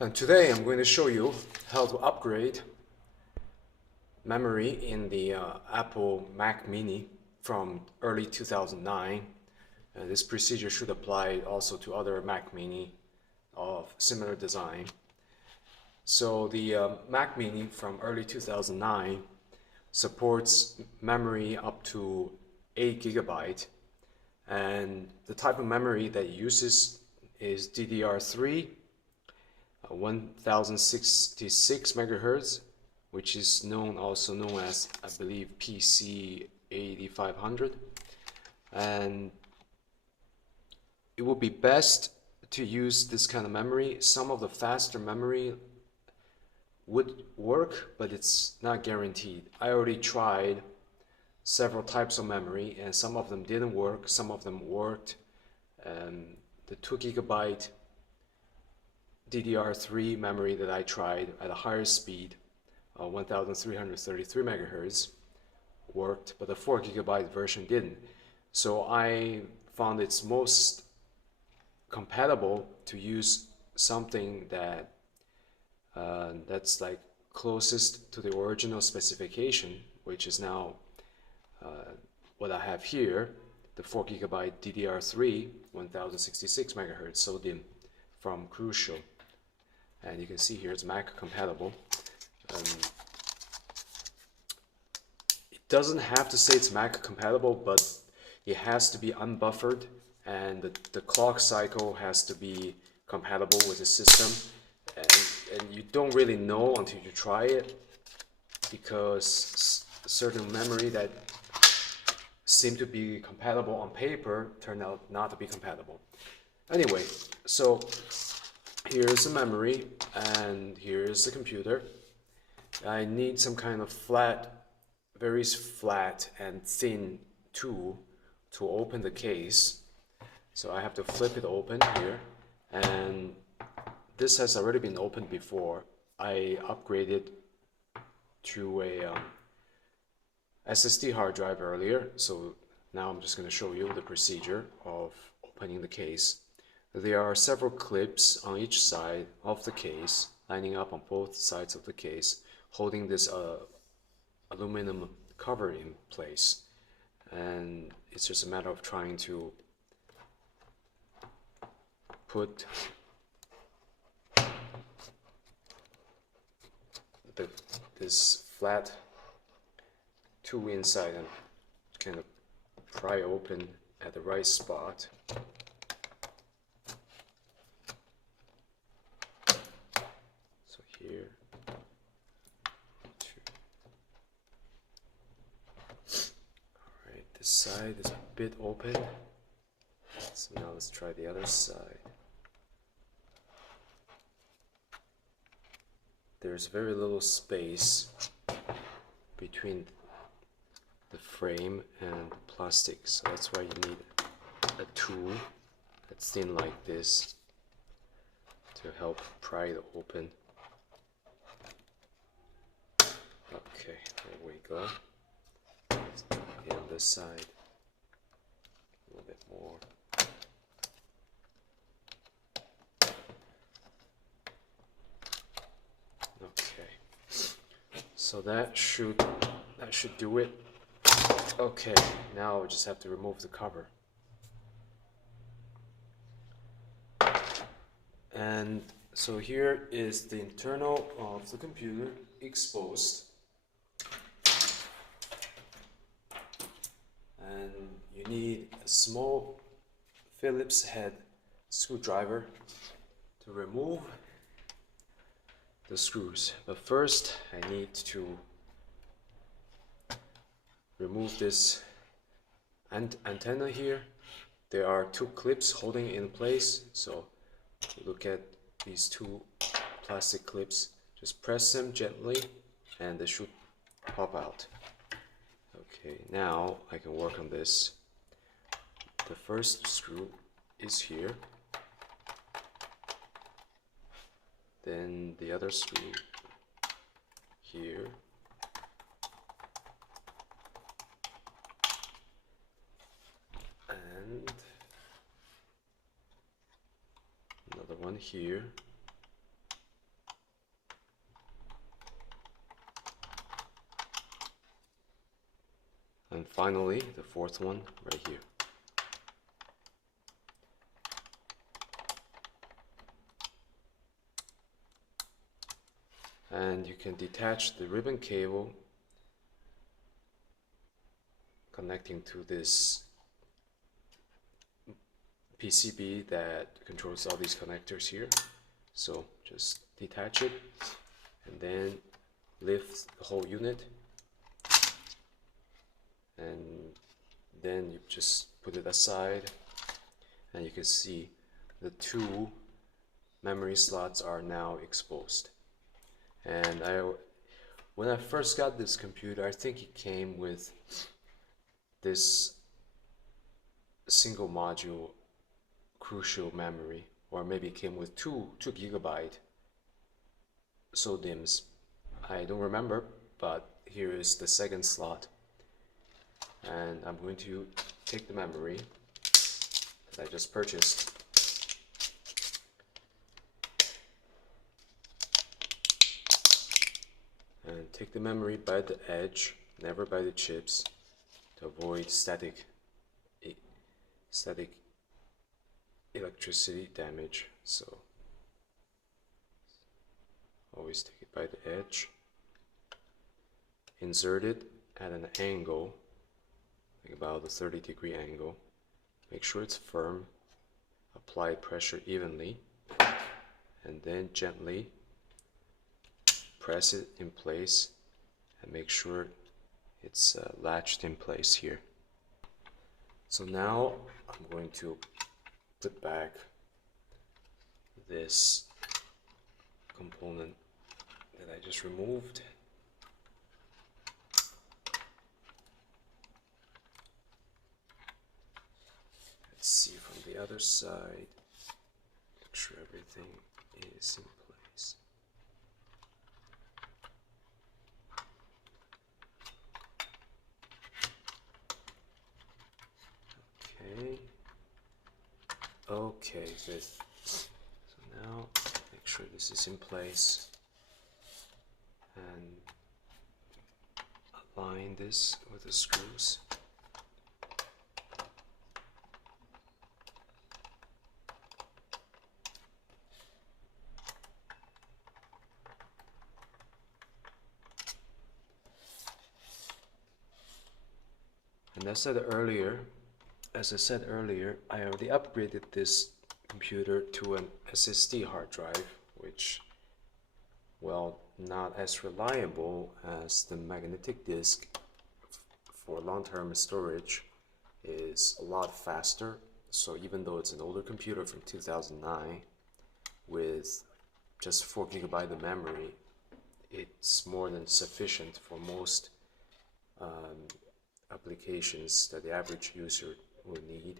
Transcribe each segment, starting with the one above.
And today I'm going to show you how to upgrade memory in the Apple Mac Mini from early 2009. This procedure should apply also to other Mac Mini of similar design. So the Mac Mini from early 2009 supports memory up to 8 gigabyte, and the type of memory that it uses is DDR3 1066 megahertz, which is also known as, I believe, PC 8500. And it would be best to use this kind of memory. Some of the faster memory would work, but it's not guaranteed. I already tried several types of memory, and some of them didn't work, some of them worked. The 2 gigabyte DDR3 memory that I tried at a higher speed, 1333 megahertz, worked, but the 4 gigabyte version didn't. So I found it's most compatible to use something that that's like closest to the original specification, which is now what I have here, the 4 gigabyte DDR3 1066 megahertz SODIMM from Crucial. And you can see here it's Mac compatible. It doesn't have to say it's Mac compatible, but it has to be unbuffered, and the clock cycle has to be compatible with the system. And you don't really know until you try it, because certain memory that seem to be compatible on paper turn out not to be compatible. Anyway, so here's the memory and here's the computer. I need some kind of very flat and thin tool to open the case. So I have to flip it open here, and this has already been opened before. I upgraded to a SSD hard drive earlier, so now I'm just going to show you the procedure of opening the case. There are several clips on each side of the case, lining up on both sides of the case, holding this aluminum cover in place. And it's just a matter of trying to put this flat tool inside and kind of pry open at the right spot. So here, alright, this side is a bit open. So now let's try the other side. There's very little space between the frame and plastic, so that's why you need a tool that's thin like this to help pry it open. Okay, there we go. Let's do it on this side a little bit more. Okay, so that should do it. Okay, now we just have to remove the cover. And so here is the internal of the computer exposed. And you need a small Phillips head screwdriver to remove the screws. But first I need to remove this antenna here. There are two clips holding it in place, so look at these two plastic clips. Just press them gently and they should pop out. Okay, now I can work on this. The first screw is here, then the other screw here, and another one here, finally, the fourth one right here. And you can detach the ribbon cable connecting to this PCB that controls all these connectors here. So just detach it and then lift the whole unit, and then you just put it aside, and you can see the two memory slots are now exposed. And when I first got this computer, I think it came with this single module crucial memory, or maybe it came with 2 GB SODIMMs. I don't remember, but here is the second slot, and I'm going to take the memory that I just purchased and take the memory by the edge, never by the chips, to avoid static electricity damage. So always take it by the edge, insert it at an angle, like about a 30-degree angle. Make sure it's firm, apply pressure evenly, and then gently press it in place and make sure it's latched in place here. So now I'm going to put back this component that I just removed. Let's see from the other side, make sure everything is in place. Okay, good. So now make sure this is in place and align this with the screws. And as I said earlier, I already upgraded this computer to an SSD hard drive, which, well, not as reliable as the magnetic disk for long-term storage, is a lot faster. So even though it's an older computer from 2009 with just 4 GB of memory, it's more than sufficient for most applications that the average user will need.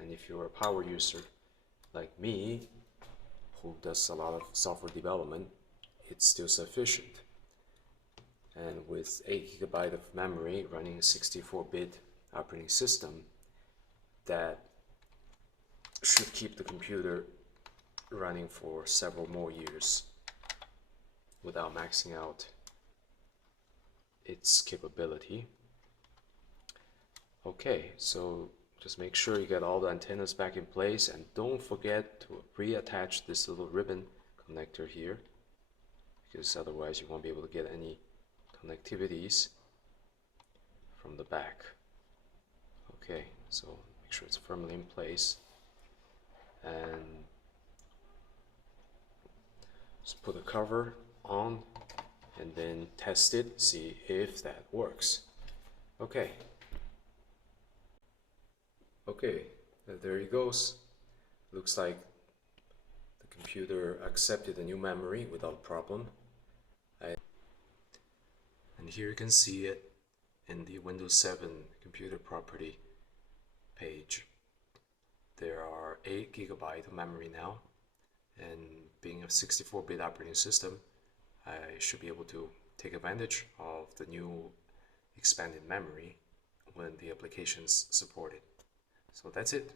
And if you're a power user like me, who does a lot of software development, it's still sufficient. And with 8 GB of memory running a 64-bit operating system, that should keep the computer running for several more years without maxing out its capability. Okay, so just make sure you get all the antennas back in place, and don't forget to reattach this little ribbon connector here, because otherwise you won't be able to get any connectivities from the back. Okay, so make sure it's firmly in place, and just put a cover on and then test it, see if that works. Okay, there he goes. Looks like the computer accepted a new memory without problem. And here you can see it in the Windows 7 computer property page. There are 8 GB of memory now, and being a 64-bit operating system, I should be able to take advantage of the new expanded memory when the applications support it. So that's it.